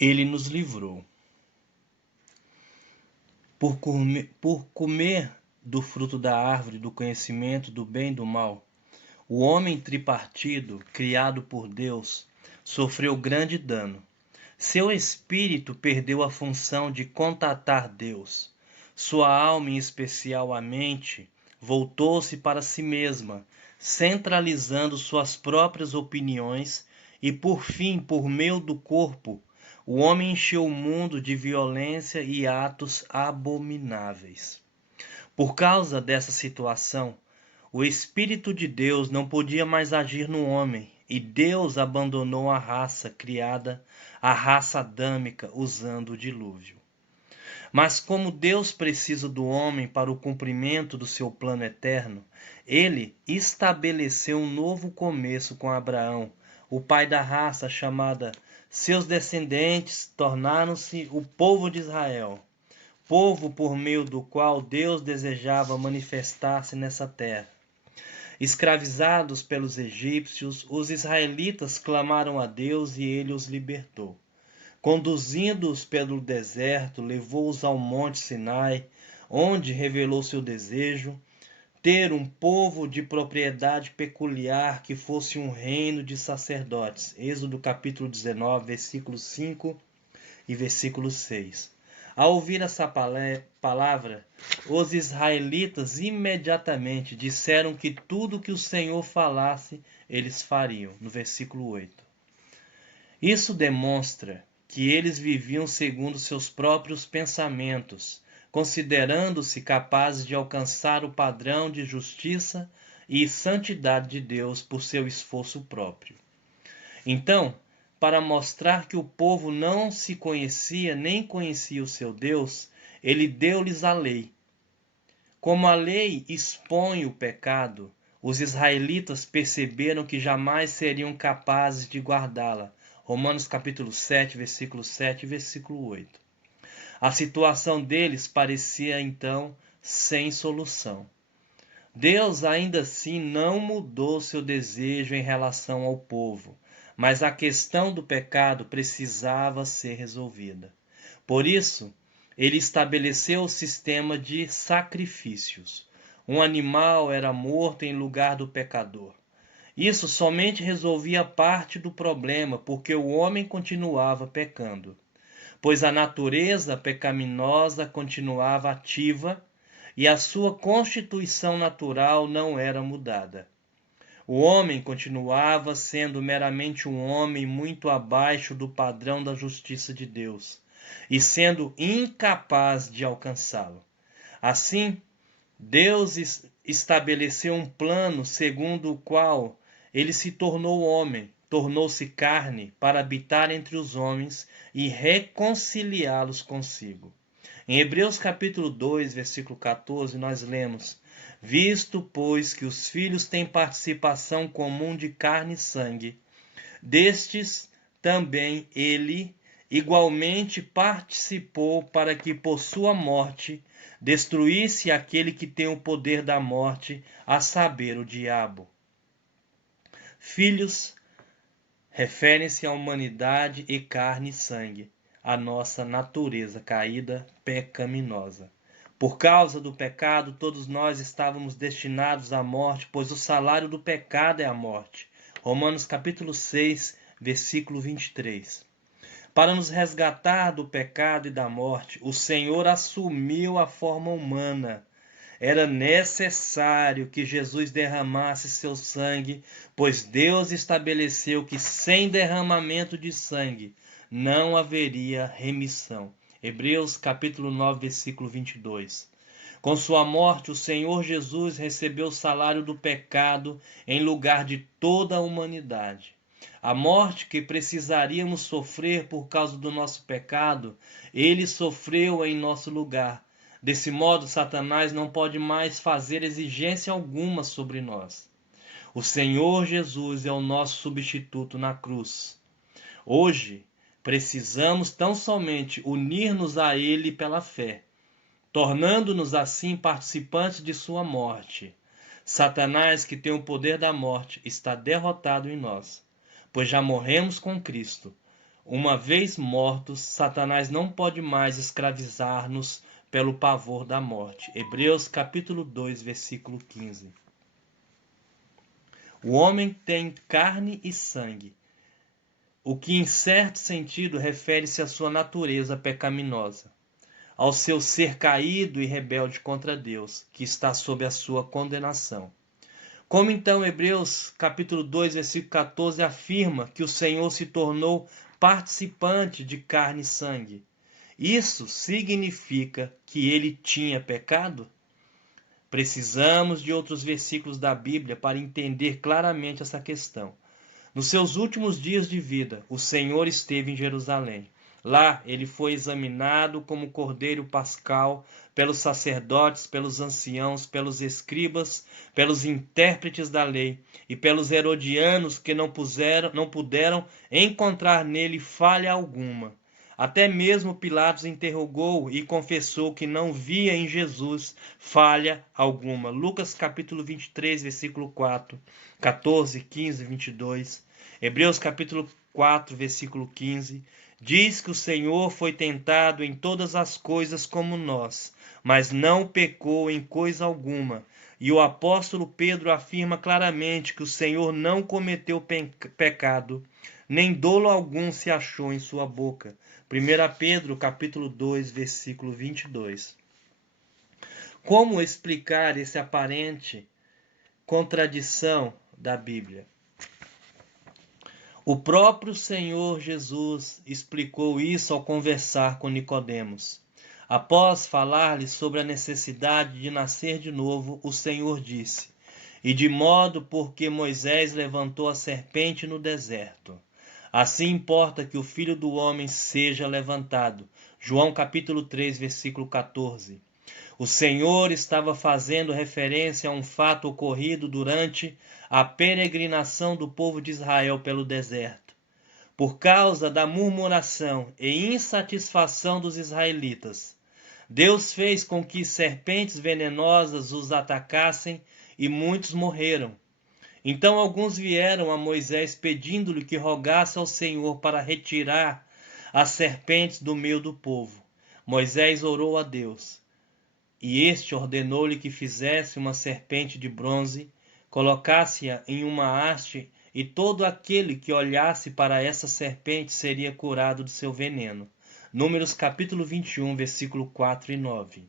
Ele nos livrou. Por comer do fruto da árvore do conhecimento do bem e do mal, o homem tripartido, criado por Deus, sofreu grande dano. Seu espírito perdeu a função de contatar Deus. Sua alma, em especial a mente, voltou-se para si mesma, centralizando suas próprias opiniões e, por fim, por meio do corpo, o homem encheu o mundo de violência e atos abomináveis. Por causa dessa situação, o Espírito de Deus não podia mais agir no homem, e Deus abandonou a raça criada, a raça adâmica, usando o dilúvio. Mas como Deus precisa do homem para o cumprimento do seu plano eterno, ele estabeleceu um novo começo com Abraão, o pai da raça chamada. Seus descendentes tornaram-se o povo de Israel, povo por meio do qual Deus desejava manifestar-se nessa terra. Escravizados pelos egípcios, os israelitas clamaram a Deus e ele os libertou. Conduzindo-os pelo deserto, levou-os ao monte Sinai, onde revelou seu desejo, ter um povo de propriedade peculiar que fosse um reino de sacerdotes. Êxodo capítulo 19, versículos 5 e versículo 6. Ao ouvir essa palavra, os israelitas imediatamente disseram que tudo que o Senhor falasse, eles fariam. No versículo 8. Isso demonstra que eles viviam segundo seus próprios pensamentos, considerando-se capazes de alcançar o padrão de justiça e santidade de Deus por seu esforço próprio. Então, para mostrar que o povo não se conhecia nem conhecia o seu Deus, ele deu-lhes a lei. Como a lei expõe o pecado, os israelitas perceberam que jamais seriam capazes de guardá-la. Romanos capítulo 7, versículo 7 e versículo 8. A situação deles parecia então sem solução. Deus ainda assim não mudou seu desejo em relação ao povo, mas a questão do pecado precisava ser resolvida. Por isso, ele estabeleceu o sistema de sacrifícios. Um animal era morto em lugar do pecador. Isso somente resolvia parte do problema, porque o homem continuava pecando, pois a natureza pecaminosa continuava ativa e a sua constituição natural não era mudada. O homem continuava sendo meramente um homem muito abaixo do padrão da justiça de Deus e sendo incapaz de alcançá-lo. Assim, Deus estabeleceu um plano segundo o qual ele se tornou homem, tornou-se carne para habitar entre os homens e reconciliá-los consigo. Em Hebreus capítulo 2, versículo 14, nós lemos: Visto, pois, que os filhos têm participação comum de carne e sangue, destes também ele igualmente participou para que por sua morte destruísse aquele que tem o poder da morte, a saber, o diabo. Filhos referem-se à humanidade e carne e sangue, a nossa natureza caída, pecaminosa. Por causa do pecado, todos nós estávamos destinados à morte, pois o salário do pecado é a morte. Romanos capítulo 6, versículo 23. Para nos resgatar do pecado e da morte, o Senhor assumiu a forma humana. Era necessário que Jesus derramasse seu sangue, pois Deus estabeleceu que sem derramamento de sangue não haveria remissão. Hebreus capítulo 9, versículo 22. Com sua morte, o Senhor Jesus recebeu o salário do pecado em lugar de toda a humanidade. A morte que precisaríamos sofrer por causa do nosso pecado, ele sofreu em nosso lugar. Desse modo, Satanás não pode mais fazer exigência alguma sobre nós. O Senhor Jesus é o nosso substituto na cruz. Hoje, precisamos tão somente unir-nos a ele pela fé, tornando-nos assim participantes de sua morte. Satanás, que tem o poder da morte, está derrotado em nós, pois já morremos com Cristo. Uma vez mortos, Satanás não pode mais escravizar-nos pelo pavor da morte. Hebreus capítulo 2, versículo 15. O homem tem carne e sangue, o que em certo sentido refere-se à sua natureza pecaminosa, ao seu ser caído e rebelde contra Deus, que está sob a sua condenação. Como então Hebreus capítulo 2, versículo 14 afirma que o Senhor se tornou participante de carne e sangue. Isso significa que ele tinha pecado? Precisamos de outros versículos da Bíblia para entender claramente essa questão. Nos seus últimos dias de vida, o Senhor esteve em Jerusalém. Lá, ele foi examinado como cordeiro pascal pelos sacerdotes, pelos anciãos, pelos escribas, pelos intérpretes da lei e pelos herodianos que não puderam encontrar nele falha alguma. Até mesmo Pilatos interrogou e confessou que não via em Jesus falha alguma. Lucas capítulo 23, versículo 4, 14, 15, 22. Hebreus capítulo 4, versículo 15. Diz que o Senhor foi tentado em todas as coisas como nós, mas não pecou em coisa alguma. E o apóstolo Pedro afirma claramente que o Senhor não cometeu pecado, nem dolo algum se achou em sua boca. 1 Pedro capítulo 2, versículo 22. Como explicar esse aparente contradição da Bíblia? O próprio Senhor Jesus explicou isso ao conversar com Nicodemos. Após falar-lhe sobre a necessidade de nascer de novo, o Senhor disse: "E de modo porque Moisés levantou a serpente no deserto, assim importa que o Filho do Homem seja levantado." João capítulo 3, versículo 14. O Senhor estava fazendo referência a um fato ocorrido durante a peregrinação do povo de Israel pelo deserto. Por causa da murmuração e insatisfação dos israelitas, Deus fez com que serpentes venenosas os atacassem e muitos morreram. Então alguns vieram a Moisés pedindo-lhe que rogasse ao Senhor para retirar as serpentes do meio do povo. Moisés orou a Deus, e este ordenou-lhe que fizesse uma serpente de bronze, colocasse-a em uma haste, e todo aquele que olhasse para essa serpente seria curado do seu veneno. Números capítulo 21, versículo 4 e 9.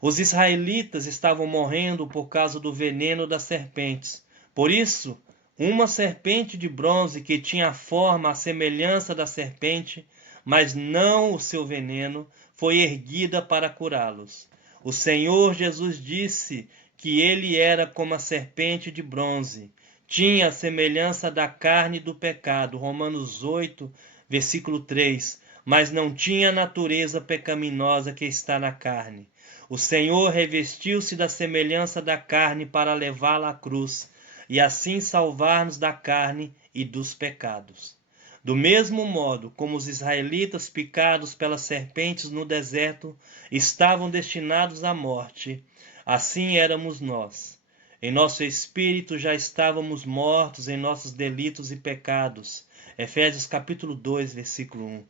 Os israelitas estavam morrendo por causa do veneno das serpentes. Por isso, uma serpente de bronze que tinha a forma, a semelhança da serpente, mas não o seu veneno, foi erguida para curá-los. O Senhor Jesus disse que ele era como a serpente de bronze, tinha a semelhança da carne do pecado, Romanos 8, versículo 3, mas não tinha a natureza pecaminosa que está na carne. O Senhor revestiu-se da semelhança da carne para levá-la à cruz, e assim salvar-nos da carne e dos pecados. Do mesmo modo como os israelitas picados pelas serpentes no deserto estavam destinados à morte, assim éramos nós. Em nosso espírito já estávamos mortos em nossos delitos e pecados. Efésios capítulo 2, versículo 1.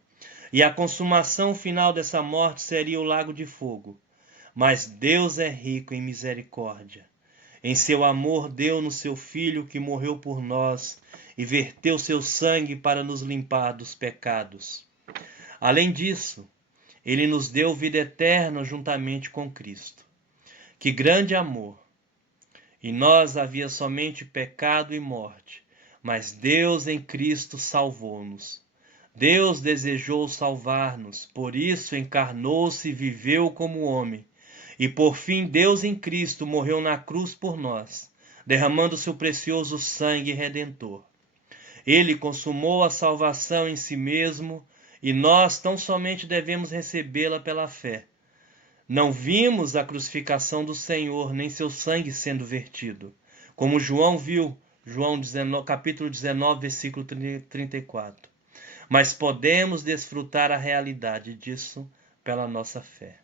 E a consumação final dessa morte seria o lago de fogo. Mas Deus é rico em misericórdia. Em seu amor deu-nos seu Filho que morreu por nós e verteu seu sangue para nos limpar dos pecados. Além disso, ele nos deu vida eterna juntamente com Cristo. Que grande amor! Em nós havia somente pecado e morte, mas Deus em Cristo salvou-nos. Deus desejou salvar-nos, por isso encarnou-se e viveu como homem. E por fim Deus em Cristo morreu na cruz por nós, derramando seu precioso sangue redentor. Ele consumou a salvação em si mesmo, e nós tão somente devemos recebê-la pela fé. Não vimos a crucificação do Senhor, nem seu sangue sendo vertido, como João viu, João 19, capítulo 19, versículo 34. Mas podemos desfrutar a realidade disso pela nossa fé.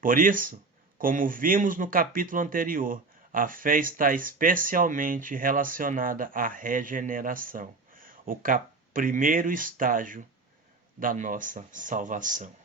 Por isso, como vimos no capítulo anterior, a fé está especialmente relacionada à regeneração. primeiro estágio da nossa salvação.